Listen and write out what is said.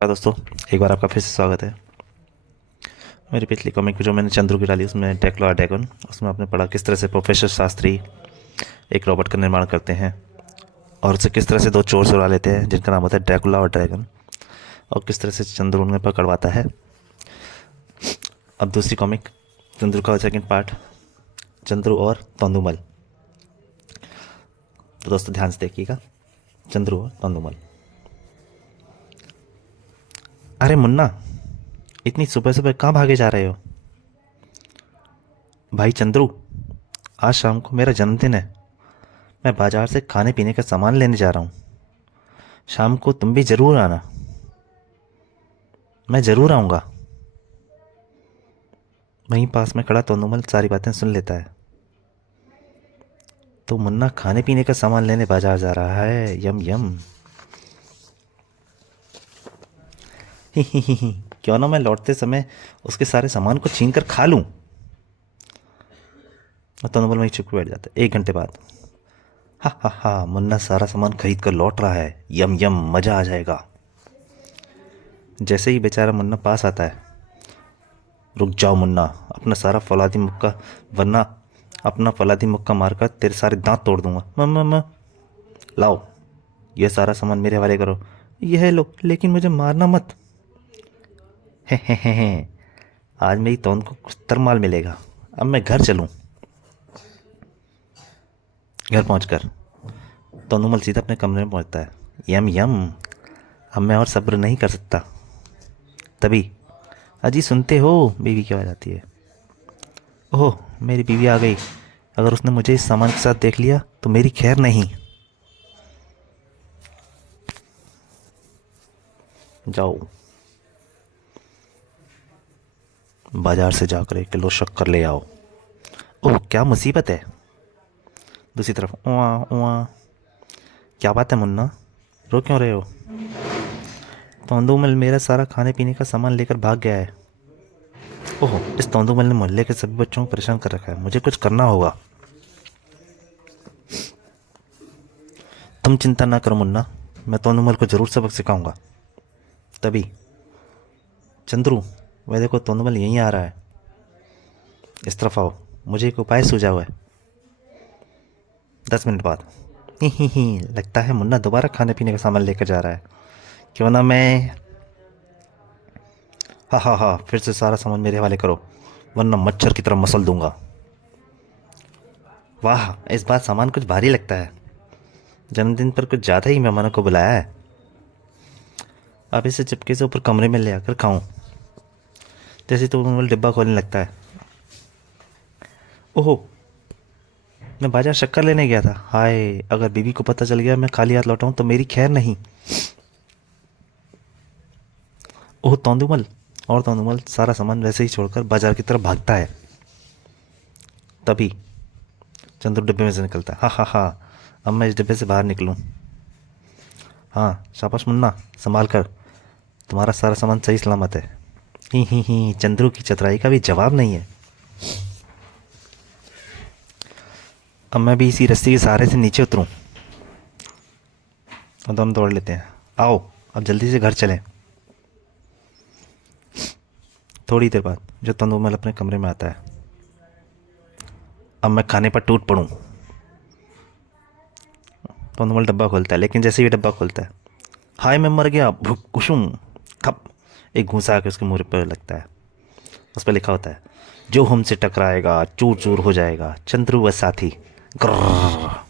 दोस्तों, एक बार आपका फिर से स्वागत है। मेरी पिछली कॉमिक जो मैंने चंद्रू की डाली उसमें टेक्ला ड्रैगन, उसमें आपने पढ़ा किस तरह से प्रोफेसर शास्त्री एक रोबोट का निर्माण करते हैं और उसे किस तरह से दो चोर चुरा लेते हैं जिनका नाम होता है ड्रैकुला और ड्रैगन, और किस तरह से चंद्रू उन्हें पकड़वाता है। अब दूसरी कॉमिक चंद्रू का सेकंड पार्ट, चंद्रू और तोंदुमल। तो दोस्तों ध्यान से देखिएगा, चंद्रू और तोंदुमल। अरे मुन्ना, इतनी सुबह सुबह कहाँ भागे जा रहे हो? भाई चंद्रू, आज शाम को मेरा जन्मदिन है। मैं बाजार से खाने पीने का सामान लेने जा रहा हूँ। शाम को तुम भी ज़रूर आना। मैं ज़रूर आऊँगा। वहीं पास में खड़ा तोंदुमल सारी बातें सुन लेता है। तो मुन्ना खाने पीने का सामान लेने बाजार जा रहा है। यम यम। ही ही ही। क्यों ना मैं लौटते समय उसके सारे सामान को छीन कर खा लूँ। और तोंदुमल वहीं चुप बैठ जाता है। 1 घंटे बाद, हा हा हा, मुन्ना सारा सामान खरीद कर लौट रहा है। यम यम, मज़ा आ जाएगा। जैसे ही बेचारा मुन्ना पास आता है, रुक जाओ मुन्ना, अपना सारा फौलादी मुक्का, वरना अपना फौलादी मुक्का मारकर तेरे सारे दांत तोड़ दूंगा। म लाओ, ये सारा सामान मेरे हवाले करो। यह लो, लेकिन मुझे मारना मत। हे, आज मेरी तोंद को कुछ तरमाल मिलेगा। अब मैं घर चलूं। घर पहुंचकर तोंदुमल सीधा अपने कमरे में पहुंचता है। यम यम, अब मैं और सब्र नहीं कर सकता। तभी, अजी सुनते हो, बीवी की आवाज़ आती है। ओह, मेरी बीवी आ गई। अगर उसने मुझे इस सामान के साथ देख लिया तो मेरी खैर नहीं। जाओ, बाजार से जाकर 1 किलो शक्कर ले आओ। ओह, क्या मुसीबत है। दूसरी तरफ, उआ उआ। क्या बात है मुन्ना, रो क्यों रहे हो? तोंदुमल मेरा सारा खाने पीने का सामान लेकर भाग गया है। ओह, इस तोंदुमल ने मोहल्ले के सभी बच्चों को परेशान कर रखा है। मुझे कुछ करना होगा। तुम चिंता ना करो मुन्ना, मैं तोंदुमल को ज़रूर सबक सिखाऊंगा। तभी, चंद्रू, वह देखो तोंदुमल यहीं आ रहा है। इस तरफ आओ, मुझे एक उपाय सूझा हुआ है। 10 मिनट बाद, ही, लगता है मुन्ना दोबारा खाने पीने का सामान लेकर जा रहा है। क्यों ना मैं, हा, फिर से सारा सामान मेरे हवाले करो, वरना मच्छर की तरह मसल दूंगा। वाह, इस बार सामान कुछ भारी लगता है। जन्मदिन पर कुछ ज़्यादा ही मेहमानों को बुलाया है। अब इसे चुपके से ऊपर कमरे में ले आकर खाऊं। जैसे तो वो डिब्बा खोलने लगता है। ओहो, मैं बाजार शक्कर लेने गया था। हाय, अगर बीवी को पता चल गया मैं खाली हाथ लौटा हूं तो मेरी खैर नहीं। ओह तोंदुमल, और तोंदुमल सारा सामान वैसे ही छोड़कर बाजार की तरफ भागता है। तभी चंद्रू डिब्बे में से निकलता है। हा, अब मैं इस डिब्बे से बाहर निकलूं। हाँ शाबाश मुन्ना, संभाल कर, तुम्हारा सारा सामान सही सलामत है। ही, चंद्रू की चतुराई का भी जवाब नहीं है। अब मैं भी इसी रस्सी के सहारे से नीचे उतरूं। और दोनों दौड़ लेते हैं। आओ, अब जल्दी से घर चलें। थोड़ी देर बाद जब तंदुमल अपने कमरे में आता है, अब मैं खाने पर टूट पड़ूं। तंदुमल डब्बा खोलता है, लेकिन जैसे ही डब्बा खोलता है, हाय मैं मर गया, भुक कुशुम, थप, एक घूंसा आके उसके मुंह पर लगता है। उस पर लिखा होता है, जो हमसे टकराएगा चूर चूर हो जाएगा, चंद्रू व साथी। ग्रर्र।